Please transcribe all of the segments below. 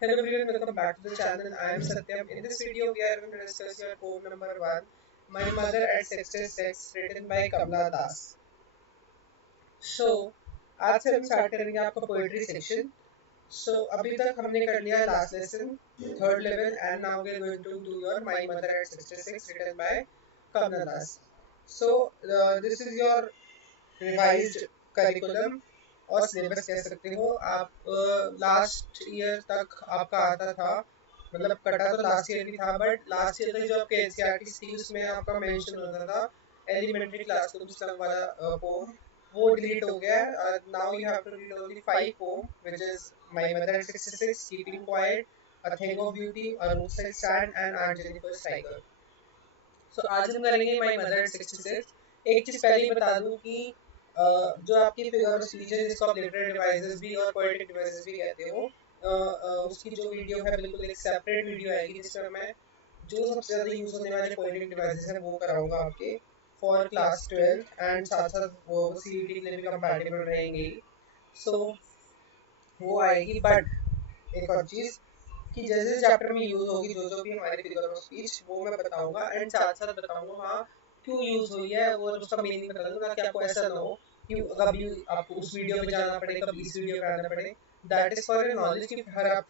Hello everyone, welcome back to the channel. I am Satyam. In this video, we are going to discuss your poem number 1, My Mother at 66, written by Kamla Das. So, आज से हम start करेंगे आपका poetry section. So, अभी तक हमने कर लिया last lesson, third level, and now we are going to do your My Mother at 66, written by Kamla Das. So, this is your revised curriculum और सिलेबस कह सकते हो आप. लास्ट ईयर तक आपका आता था, मतलब कटा तो लास्ट ईयर भी था, बट लास्ट ईयर तक जो आपके एनसीईआरटी थी उसमें आपका मेंशन होता था एलिमेंट्री क्लासरूम स्लंग वाला पोम. वो डिलीट हो गया. Now you have to read only 5 poem which is my mother at 66, keeping quiet, a thing of beauty, a roadside stand and aunt Jennifer's tiger. So आज हम करेंगे my mother at 66. एक चीज पहले ही बता दूं कि जो आपकी फिगर ऑफ स्पीच है जिसको आप लिटरेरी डिवाइसेस भी और पोएटिक डिवाइसेस भी कहते हो, उसकी जो वीडियो है बिल्कुल एक सेपरेट वीडियो आएगी जिसमें मैं जो सबसे ज़्यादा यूज़ होने वाले पोएटिक डिवाइसेस हैं वो कराऊंगा आपके फॉर क्लास 12, एंड साथ साथ वो सीईटी के लिए भी कंपैटिबल रहेंगे. सो वो आएगी. बट एक और चीज़ कि जैसे चैप्टर में यूज होगी जो जो भी हमारी फिगर ऑफ स्पीच वो मैं बताऊंगा, एंड साथ साथ बताऊंगा हाँ क्यों यूज हुई है वो उसका मीनिंग बता दूंगा कि आपको ऐसा ना हो कि कभी आपको उस वीडियो पे जाना पड़े कभी इस वीडियो पे आना पड़े. That is for your knowledge कि हर एक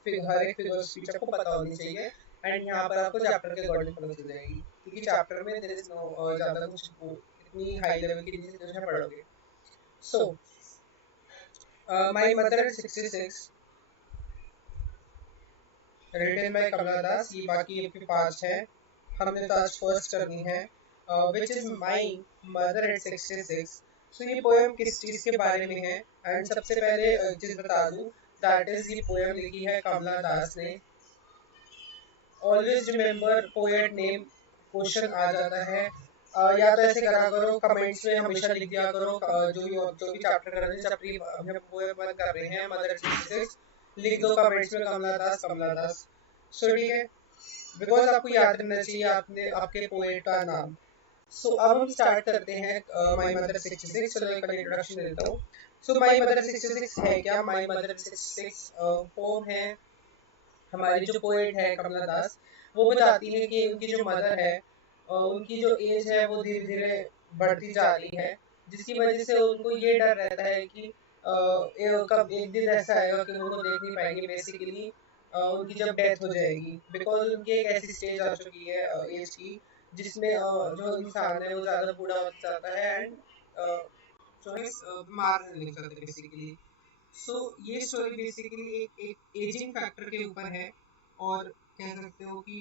फिगर ऑफ स्पीच आपको पता होनी चाहिए, एंड यहाँ पर आपको चैप्टर के अकॉर्डिंग पता चल जाएगी क्योंकि चैप्टर में देयर इज नो ज़्यादा कुछ इतनी हाई लेवल की चीज़ें पढ़ोगे. So my mother at 66 written by Kamala Das. ये बाकी आपके पास है. हमने तो आज फर्स्ट करनी है which is my mother at 66. सो ये पोएम किस चीज़ के बारे में है, एंड सबसे पहले चीज़ बता दूँ दैट इज ये पोएम लिखी है कमला दास ने. Always remember poet name question आ जाता है. या तो ऐसे करा करो कमेंट्स में हमेशा लिख दिया करो जो भी चैप्टर कर रहे हैं, जब हम पोएम बंद कर रहे हैं मदर एट 66 लिख दो कमेंट्स में कमला दास कमला दास. सो ठीक है, बिकॉज आपको याद रहना चाहिए आपने आपके पोएट का नाम. सो अब हम स्टार्ट करते हैं माय मदर 66. चलो एक इंट्रोडक्शन देता हूँ. सो माय मदर 66 है क्या. माय मदर 66 पोम है. हमारी जो पोएट है कमला दास वो बताती है कि उनकी जो मदर है उनकी जो एज है वो धीरे धीरे बढ़ती जा रही है, जिसकी वजह से उनको ये डर रहता है कि कब एक दिन ऐसा आएगा कि उनको देख नहीं पाएंगे बेसिकली, उनकी जब डेथ हो जाएगी. बिकॉज उनकी एक ऐसी स्टेज आ चुकी है एज की जिसमें जो इंसान है वो ज़्यादा बूढ़ा हो जाता है, एंड जो है बीमार रहने लग जाता है बेसिकली. सो ये स्टोरी बेसिकली एक एजिंग फैक्टर के ऊपर है, और कह सकते हो कि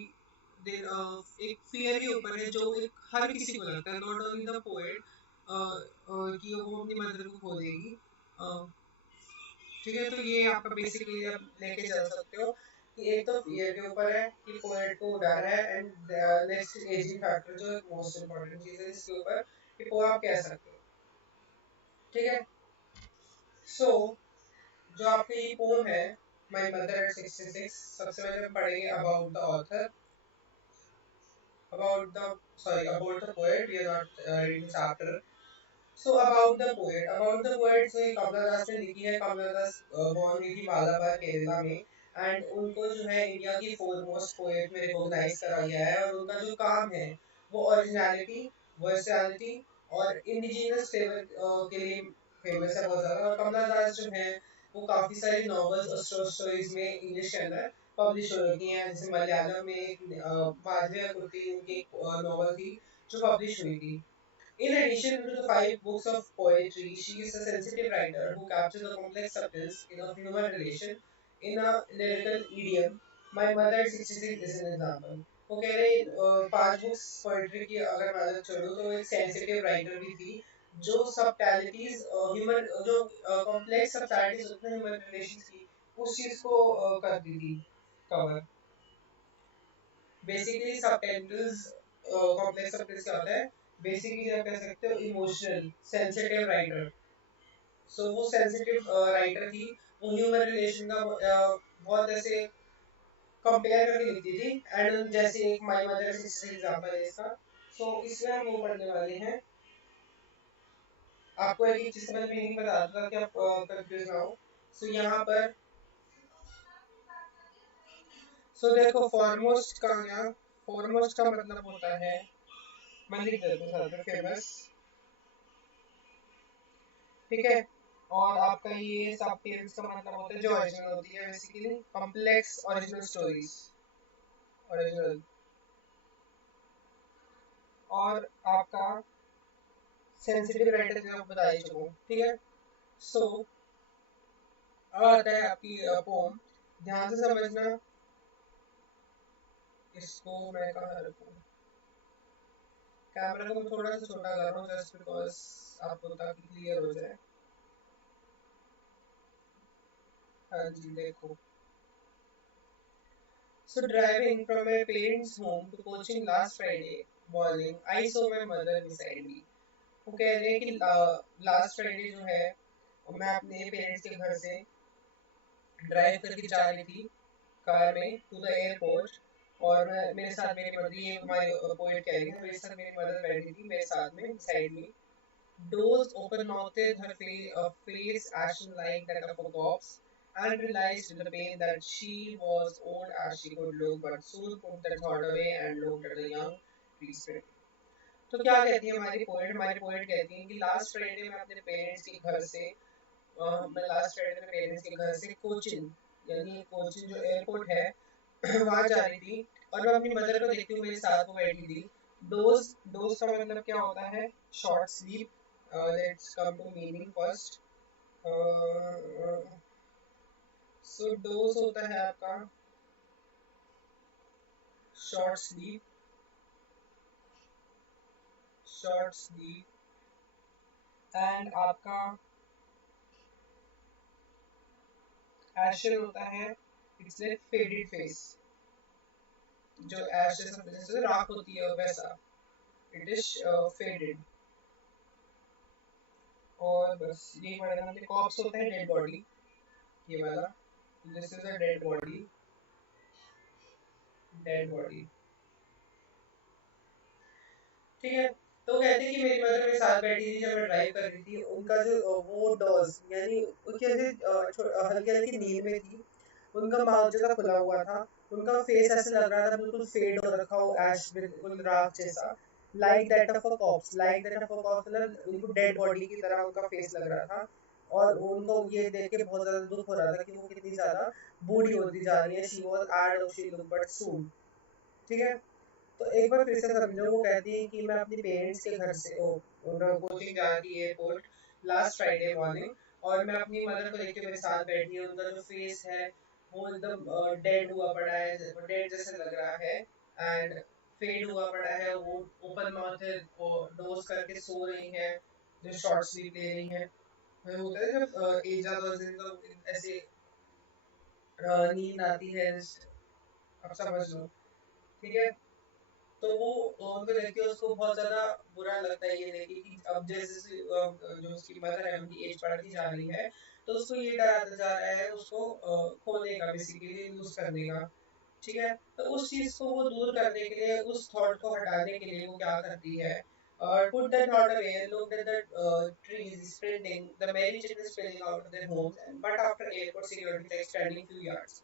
एक फियर के ऊपर है जो एक हर किसी को लगता है, नॉट ओनली द पोएट, कि वो अपनी मदर को खो देगी. ठीक है, तो ये आपका बेसिकली आप लेके चल सकते हो कि एक तो फियर के ऊपर है कि पोएट को डर है, एंड नेक्स्ट एजिंग फैक्टर जो मोस्ट इम्पोर्टेंट चीज़ है जिसके ऊपर कि वो आप कह सकते हो. ठीक है. सो जो आपकी ये पोम है माय मदर एट 66, सबसे पहले हम पढ़ेंगे about the author, about the about the poet. We are not reading chapter. So about the poet से कमला दास ने लिखी है. कमला दास born हुई थी मालाबार केरला में, एंड उनको जो है इंडिया की फोरमोस्ट पोएट में रिकॉग्नाइज करा गया है, और उनका जो काम है वो ओरिजिनलिटी, वर्सैलिटी और इंडिजिनस फ्लेवर के लिए फेमस है बहुत ज़्यादा. और कमला दास जो है वो काफ़ी सारी नॉवेल्स और शॉर्ट स्टोरीज में इंग्लिश के अंदर पब्लिश हो रही हैं. जैसे मलयालम में एक माधविया कुर्ती उनकी नॉवल थी जो पब्लिश हुई थी. In addition to the 5 books of poetry, she is a sensitive writer who captures the complex subtleties in a human relation in a lyrical idiom. My Mother 66 is an example. वो कह रहे 5 books poetry की अगर मैं बात करूँ तो एक सेंसिटिव राइटर भी थी जो सबटैलिटीज ह्यूमन जो कॉम्प्लेक्स सबटैलिटीज होते हैं ह्यूमन रिलेशंस की उस चीज़ को करती थी कवर. बेसिकली सबटेंटल्स कॉम्प्लेक्स सबटेंस क्या होता है, बेसिकली आप कह सकते हो इमोशनल सेंसिटिव राइटर. सो वो सेंसिटिव राइटर थी. वो ह्यूमन रिलेशन का बहुत ऐसे कंपेयर करके लिखती थी, एंड जैसे एक माय मदर सिस्टर एग्जांपल है इसका. सो इसमें हम वो पढ़ने वाले हैं. आपको एक चीज का मीनिंग बता दूं ताकि आप कंफ्यूज ना हो. सो यहाँ पर सो देखो फॉरमोस्ट का यहाँ फॉरमोस्ट का मतलब होता है, मैं लिख देता हूँ साथ में, फेमस, ठीक है। और आपका ये सब टेल्स का मतलब होता है जो ओरिजिनल होती है, basically complex original stories, original. और आपका सेंसिटिव राइटर जो आप बता ही चुका हूँ, ठीक है। सो अब आता है आपकी पोम, ध्यान से समझना। इसको मैं कहाँ रखूँ, कैमरा को मैं थोड़ा सा छोटा कर रहा हूँ जस्ट बिकॉज आपको ताकि क्लियर हो जाए। हाँ जी देखो। So driving from my parents' home to coaching last Friday morning, I saw my mother beside me. वो कह रहे हैं कि लास्ट फ्राइडे जो है मैं अपने पेरेंट्स के घर से ड्राइव करके जा रही थी कार में टू द एयरपोर्ट, और मेरे साथ मेरी मदर, ये माय पोएट कह रही है, मेरे साथ मेरी मदर बैठी थी मेरे साथ में साइड में। Doors open mouthed, her face ashen like that of a corpse, and realized with the pain that she was old as she could look, but soon put that thought away and looked at the young priest. तो क्या कहती है हमारी poet कहती है कि last Friday मैं अपने पेरेंट्स के घर से मैं लास्ट फ्राइडे अपने पेरेंट्स के घर से कोचिन, यानी कोचिन जो एयरपोर्ट है वहाँ जा रही थी, और मैं अपनी मदर को देखती हूँ मेरे साथ वो बैठी थी। डोज डोज का मतलब क्या होता है, short sleep. Let's come to meaning first. So doze होता है आपका short sleep, short sleep. And आपका एशन होता है, इट्स लाइक फेडेड फेस, जो एशेस जैसे राख होती है वैसा, इट इज फेडेड। और बस यही पढ़ना हमने। कॉप्स होता है डेड बॉडी, ये वाला, this is a dead body, dead body, ठीक है। तो कहते हैं कि मेरी मदर मेरे साथ बैठी थी जब मैं ड्राइव कर रही थी, उनका जो वो डॉज, यानी वो कैसे हल्की हल्की नींद में थी, उनका माउथ जैसा खुला हुआ था, उनका फेस ऐसे लग रहा था बिल्कुल फेड हो रखा हो, ऐश बिल्कुल राख जैसा, like that of a cops, like that of a cops मतलब बिल्कुल डेड बॉडी की तरह उनका फेस लग रहा था। और उनको ये देख के बहुत ज्यादा दुख हो रहा था कि वो कितनी ज्यादा बूढ़ी होती जा रही है, she was add of she look but soon, ठीक है। तो एक बार फिर से समझो, वो कहती है कि मैं अपने पेरेंट्स के घर से कोचिंग जा रही है एयरपोर्ट लास्ट फ्राइडे मॉर्निंग, और मैं अपनी मदर को देखते मेरे साथ बैठी है, उनका जो फेस है वो एकदम डेड हुआ पड़ा है, डेड जैसे लग रहा है, एंड फेड हुआ पड़ा है, वो ओपन माउथ है, वो डोज करके सो रही हैं, जो शॉर्ट स्लीप ले रही हैं। वो होता है जब एज ज्यादा हो जाती है तो ऐसे नींद आती है, आप समझ लो, ठीक है। तो वो उनको देख के उसको बहुत ज्यादा बुरा लगता है ये देख के कि अब जैसे जैसे जो उसकी मदर है उनकी एज बढ़ती जा रही है, तो उसको ये डर आता जा रहा है उसको खोने का, बेसिकली लूज करने का, ठीक है। तो उस चीज को वो दूर करने के लिए, उस थॉट को हटाने के लिए वो क्या करती है, put that thought away and looked at the trees sprinting, the merry children spilling out of their homes, and but after airport security checks standing few yards।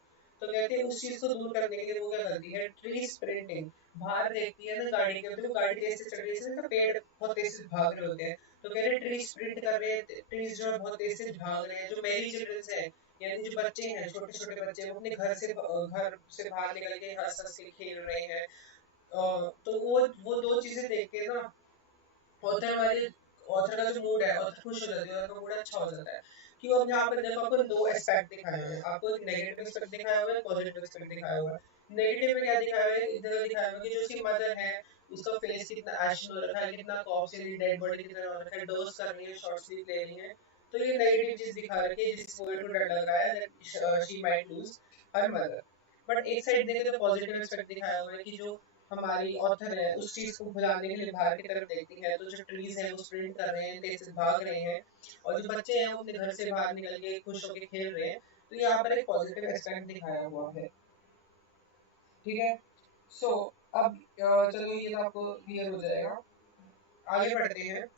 तो कहते हैं उस चीज को दूर करने के लिए वो क्या करती है, ट्री स्प्रिंटिंग, बाहर देखती है ना गाड़ी के, तो गाड़ी तेज से चल रही है ना, पेड़ बहुत तेज से भाग रहे होते हैं, तो कह रहे ट्री स्प्रिंट कर रहे हैं, ट्रीज जो है बहुत तेज से भाग रहे हैं, जो मेरी चिल्ड्रंस है, यानी जो बच्चे हैं, छोटे छोटे बच्चे, वो अपने घर से बाहर निकल के हंस हंस के खेल रहे हैं। तो वो दो चीजें देख के ना ऑथर वाली, ऑथर का जो मूड है, ऑथर खुश हो जाती है, ऑथर का मूड अच्छा हो जाता है। कि अब यहाँ पर देखो आपको दो एस्पेक्ट दिखाए हुए हैं, आपको एक नेगेटिव एस्पेक्ट दिखाया हुआ है, पॉजिटिव एस्पेक्ट दिखाया हुआ है। नेगेटिव में क्या दिखाया हुआ है, इधर दिखाया हुआ है कि जो उसकी मदर है उसका फेस कितना एशन हो रखा है, कितना कॉप्स डेड बॉडी की तरह हो रखा है, डोज कर रही है, शॉर्ट स्लीप ले रही है। तो ये नेगेटिव चीज दिखा रखी है जिस पोएट को डर लग रहा है that she might lose her mother. But एक साइड देखें तो पॉजिटिव एस्पेक्ट दिखाया हुआ है कि जो हमारी ऑथर है उस चीज को भुलाने के लिए बाहर की तरफ देखती है, तो जो ट्रीज है वो स्प्रिंट कर रहे हैं, तेज से भाग रहे हैं, और जो बच्चे हैं वो अपने घर से बाहर निकल के खुश होकर खेल रहे हैं। तो यहाँ पर एक पॉजिटिव एस्पेक्ट दिखाया हुआ है, ठीक है। सो अब चलो ये तो आपको क्लियर हो जाएगा, आगे बढ़ते हैं।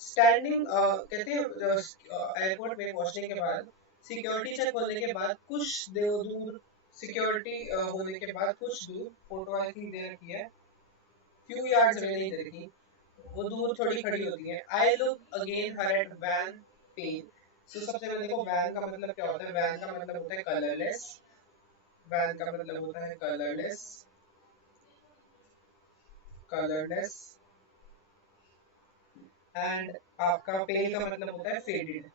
स्टैंडिंग कहते हैं एयरपोर्ट में पहुंचने के बाद, सिक्योरिटी चेक होने के बाद कुछ देर दूर सिक्योरिटी होने के बाद कुछ दूर, फोटो आई थिंक दे रखी है, few yards away नहीं दे रखी, वो दूर थोड़ी खड़ी होती है. I look again her at van pale. So सबसे पहले देखो van का मतलब क्या होता है. van का मतलब होता है colorless. van का मतलब होता है colorless. colorless. एंड आपका pale का मतलब होता है faded.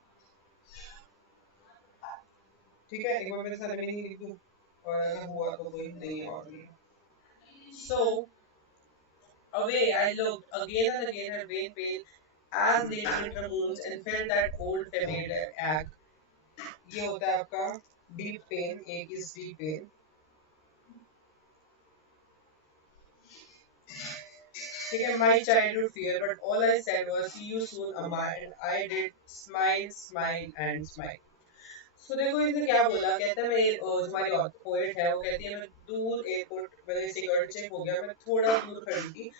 ठीक है, एक बार मेरे साथ मीनिंग लिख दूं और अगर हुआ तो कोई नहीं और नहीं. So away I looked again and again her vein pale as late winter moons and felt that old familiar ache. ये होता है आपका deep pain. एक is deep pain. ठीक है, my childhood fear, but all I said was see you soon अम्मा, and I did smile smile and smile. So देखो इसने क्या बोला, कहता है मैं जो हमारी पोएट है वो कहती है मैं दूर एयरपोर्ट मैंने सिक्योरिटी चेक हो गया, मैं थोड़ा दूर खड़ी थी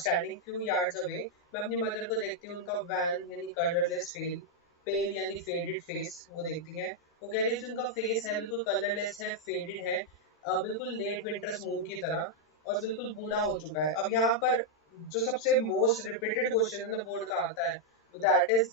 स्टैंडिंग फ्यू यार्ड्स अवे. मैं अपनी मदर को देखती हूँ, उनका वैन यानी कलरलेस फेल पेल यानी फेडेड फेस वो देखती है. वो कह रही थी उनका फेस है बिल्कुल कलरलेस है, फेडेड है, बिल्कुल लेट विंटर मून की तरह और बिल्कुल बूढ़ा हो चुका है. अब यहाँ पर जो सबसे most repeated question in the board का आता है, that is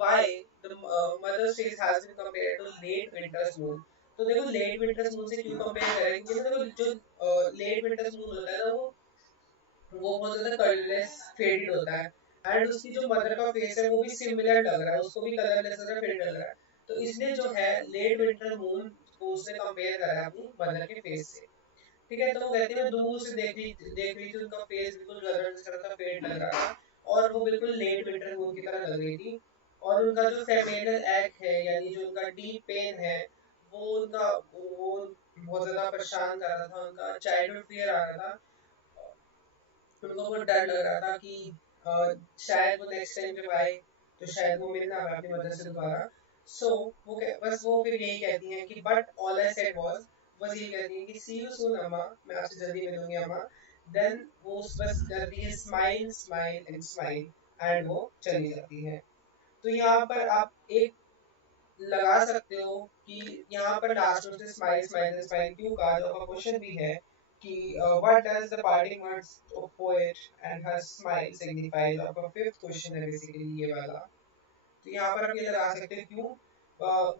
why the mother's face has been compared to late winter's moon. तो देखो लेट विंटर्स मून से क्यों कंपेयर करें, क्योंकि ना देखो जो लेट विंटर्स मून होता है ना वो बहुत ज्यादा कलरलेस फेडेड होता है. एंड उसकी जो मदर का फेस है वो भी सिमिलर लग रहा है, उसको भी कलरलेस और फेडेड लग रहा है. तो इसने जो है लेट विंटर मून को उसने कंपेयर करा है अपनी मदर के फेस से. ठीक है, तो वो कहती है मैं दूर से देख रही थी, उनका फेस बिल्कुल कलरलेस था, फेड लग रहा था और वो बिल्कुल लेट विंटर मून की तरह लग रही थी. और उनका जो फेमिलियर एक्ट है यानी जो उनका डीप पेन है वो बहुत ज्यादा परेशान कर रहा था. उनका चाइल्डहुड फियर आ रहा था, उनको बहुत डर लग रहा था कि शायद वो नेक्स्ट टाइम जब आए तो शायद वो मिल ना पाए अपनी मदर से दोबारा. सो बस वो फिर यही कहती हैं कि but all I said was, बस यही कहती हैं कि सी यू सून अम्मा, मैं आपसे जल्दी मिलूंगी अम्मा. देन वो बस करती है smile smile and smile and वो चली जाती है. तो यहाँ पर आप एक लगा सकते हो कि यहाँ पर लास्ट में उसने स्माइल स्माइल स्माइल क्यों कहा, जो आपका क्वेश्चन भी है कि what does the parting words of poet and her smile signifies. आपका फिफ्थ क्वेश्चन है बेसिकली ये वाला. तो यहाँ पर आप ये लगा सकते हो क्यों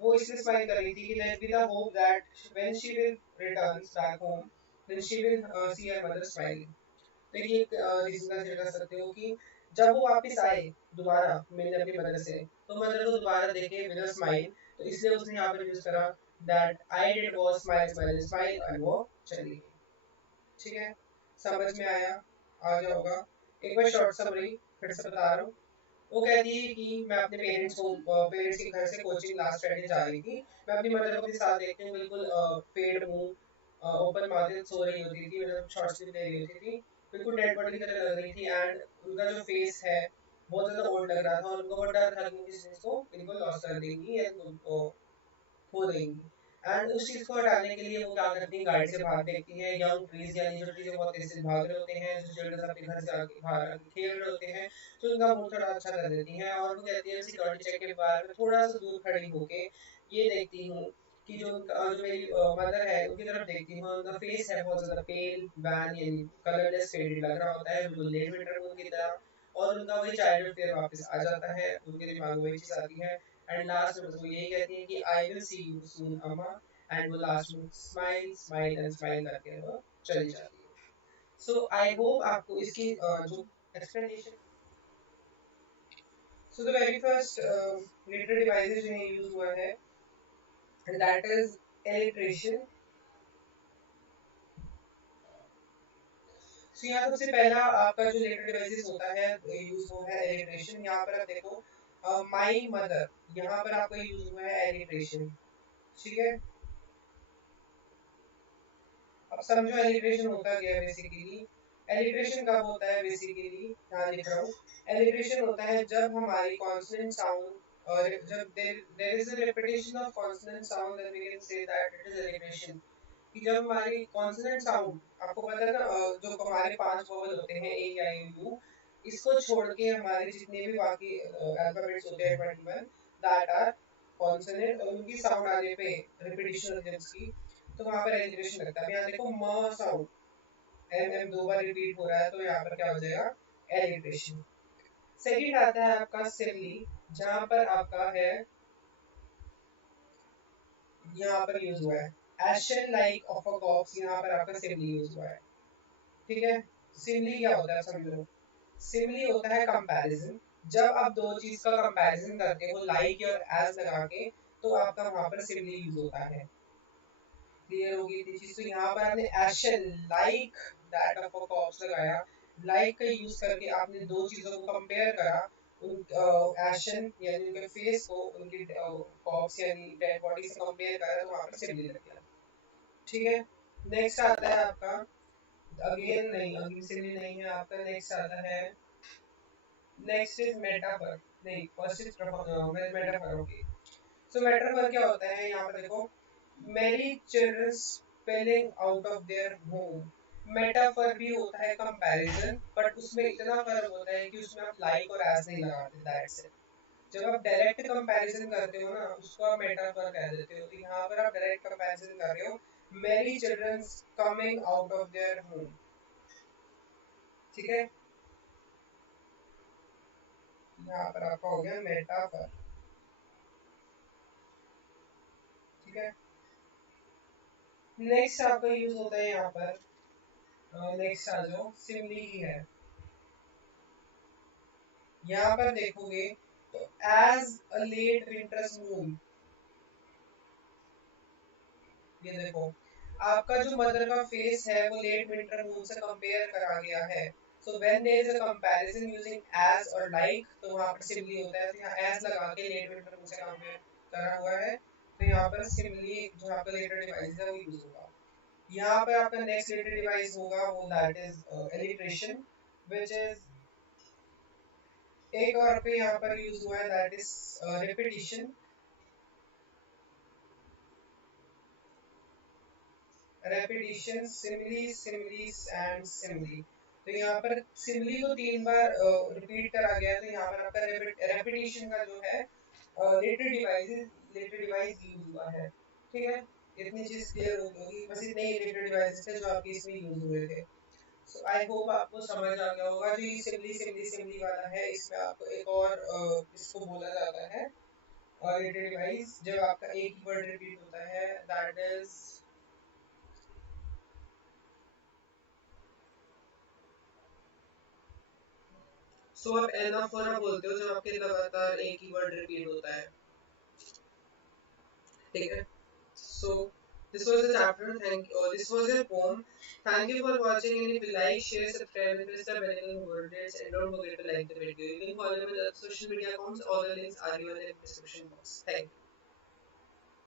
वो इसलिए स्माइल कर रही थी कि that with the hope that when she will returns back home then she will see her mother smiling. तो ये रीजन कंसीडर कर सकते हो कि जब वो वापस आए दोबारा मिलने अपनी मदर से तो मदर को दोबारा देखे विद अ स्माइल, तो इसलिए उसने यहाँ पर यूज करा that I did was smile smile smile and वो चली गई. ठीक है, समझ में आया, आ गया होगा. एक बार शॉर्ट समरी फिर से बता रहा हूँ. वो कहती है कि मैं अपने पेरेंट्स के घर से कोचिंग लास्ट फ्राइडे जा रही थी. मैं अपनी मदर को अपने साथ देखती हूँ, बिल्कुल फेड मुंह ओपन माउथ सो रही होती थी, मतलब शॉर्ट स्लीप ले रही होती थी, बिल्कुल डेड बॉडी की तरह लग रही थी. एंड उनका जो फेस है बहुत ज्यादा ओल्ड लग रहा था और उनको बहुत डर था कि किसी चीज को बिल्कुल लॉस कर देंगी या उनको खो देंगी. एंड उस चीज को हटाने के लिए वो क्या करती हैं, गाड़ी से बाहर देखती हैं यंग ट्रीज यानी जो ट्रीज बहुत तेज से भाग रहे होते हैं, जो चिल्ड्रन अपने घर से आके बाहर आके खेल रहे होते हैं, तो उनका मूड थोड़ा अच्छा कर देती हैं. और वो कहती है सिक्योरिटी चेक के बाहर में थोड़ा सा दूर खड़ी होके ये देखती हूँ कि जो मेरी मदर है उनकी तरफ देखती हूँ, उनका फेस है बहुत ज्यादा पेल वैन यानी कलरलेस फेडेड लग रहा होता है बिल्कुल लेट विंटर मून की तरह. और उनका वही चाइल्डहुड फियर वापस आ जाता है, उनके दिमाग में वही चीज आती है. एंड लास्ट में बस वो यही कहती है कि I will see you soon अम्मा. एंड वो लास्ट में स्माइल स्माइल एंड स्माइल करके वो चली जाती है. सो आई होप आपको इसकी जो explanation. So the very first literary device जो यूज हुआ है and that is alliteration. So यहाँ सबसे पहला आपका जो लेटर डिवाइसेस होता है यूज वो है alliteration. यहाँ पर आप देखो my mother, यहाँ पर आपका यूज हुआ है alliteration. ठीक है, अब समझो alliteration होता क्या है बेसिकली. alliteration कब होता है बेसिकली, यहाँ लिख रहा हूँ. alliteration होता है जब हमारी कॉन्सोनेंट साउंड और जब there is a repetition of consonant sound, then we can say that it is alliteration. कि जब हमारी कॉन्सोनेंट साउंड, आपको पता है ना जो हमारे 5 वोवल होते हैं ए आई यू, इसको छोड़ के हमारे जितने भी बाकी अल्फाबेट्स होते हैं 21 दैट आर कॉन्सोनेंट, और उनकी साउंड आने पे रिपीटिशन होती है उसकी, तो वहां पर एलिट्रेशन लगता है। अब यहाँ देखो म साउंड, एम एम दो बार रिपीट हो रहा है, तो यहाँ पर क्या हो जाएगा, एलिट्रेशन। सेकंड आता है आपका सिमली, जहां पर आपका है, यहाँ पर यूज हुआ है एशन लाइक ऑफ अ कॉप्स, यहाँ पर आपका सिमली यूज हुआ है। ठीक है, सिमली क्या होता है समझो। सिमली होता है कंपैरिजन। जब आप दो चीज का कंपैरिजन करते हो लाइक और एज लगा के, तो आपका वहां पर सिमली यूज होता है। क्लियर होगी इतनी चीज। तो यहाँ पर आपने एशन like that of a cops लगाया, लाइक का यूज करके आपने दो चीजों को कंपेयर करा, उन एशन यानी उनके फेस को उनकी कॉप्स यानी डेड बॉडी से कंपेयर करा, तो वहां पर सिमली लग गया। ठीक है, नेक्स्ट आता है आपका, अगेन नहीं, अगेन सिमली नहीं है आपका, नेक्स्ट आता है, नेक्स्ट इज मेटाफर, नहीं first is metaphor. Okay, so metaphor क्या होता है, यहाँ पर देखो, मेरी children spelling out of their home. Metaphor भी होता है कंपैरिजन, बट उसमें इतना फर्क होता है कि उसमें आप लाइक और एज नहीं लगाते, दैट्स इट। जब आप डायरेक्ट कंपैरिजन करते हो ना, उसको आप मेटाफर कह देते हो। तो यहाँ पर आप डायरेक्ट कंपैरिजन कर रहे हो, मेरी children coming out of their home. ठीक है, यहाँ पर आपका हो गया मेटाफर। ठीक है, नेक्स्ट आपका यूज होता है यहाँ पर, नेक्स्ट आ जाओ, सिमली ही है। यहाँ पर देखोगे तो as a late winter's moon, ये देखो आपका जो मदर का फेस है वो लेट विंटर मून से कंपेयर करा गया है। So when there is a comparison using as और लाइक, तो वहां पर सिमली होता है। तो यहाँ एज लगा के लेट विंटर मून से कंपेयर करा हुआ है, तो यहाँ पर सिमली जो आपका लेटर डिवाइस है वो यूज होगा। यहाँ पर आपका नेक्स्ट लेटर डिवाइस होगा वो that is alliteration, which is एक और पे यहाँ पर यूज हुआ है, that is repetition. Repetition, simile, similes and simile. तो यहाँ पर सिमिली को तीन बार रिपीट करा गया, तो यहाँ पर आपका रेपिटेशन का जो है letter device, letter device use हुआ है। ठीक है, इतनी चीज क्लियर हो गई, बस इतने ही लेटर डिवाइसेस थे जो आपके इसमें यूज हुए थे। सो आई होप आपको समझ आ गया होगा। जो ये सिमिली सिमिली सिमिली वाला है, इसमें आपको एक और इसको बोला जाता है लेटर डिवाइस, जब आपका एक ही वर्ड रिपीट होता है, दैट इज, सो आप एनफ होना बोलते हो जब आपके लगातार एक ही वर्ड रिपीट होता है। ठीक है, so this was the chapter, thank you, this was a poem. Thank you for watching, and if you like, share, subscribe, and press the bell icon for updates, and don't forget to like the video. You can follow me on the social media accounts. All the links are given in the description box. Thank you.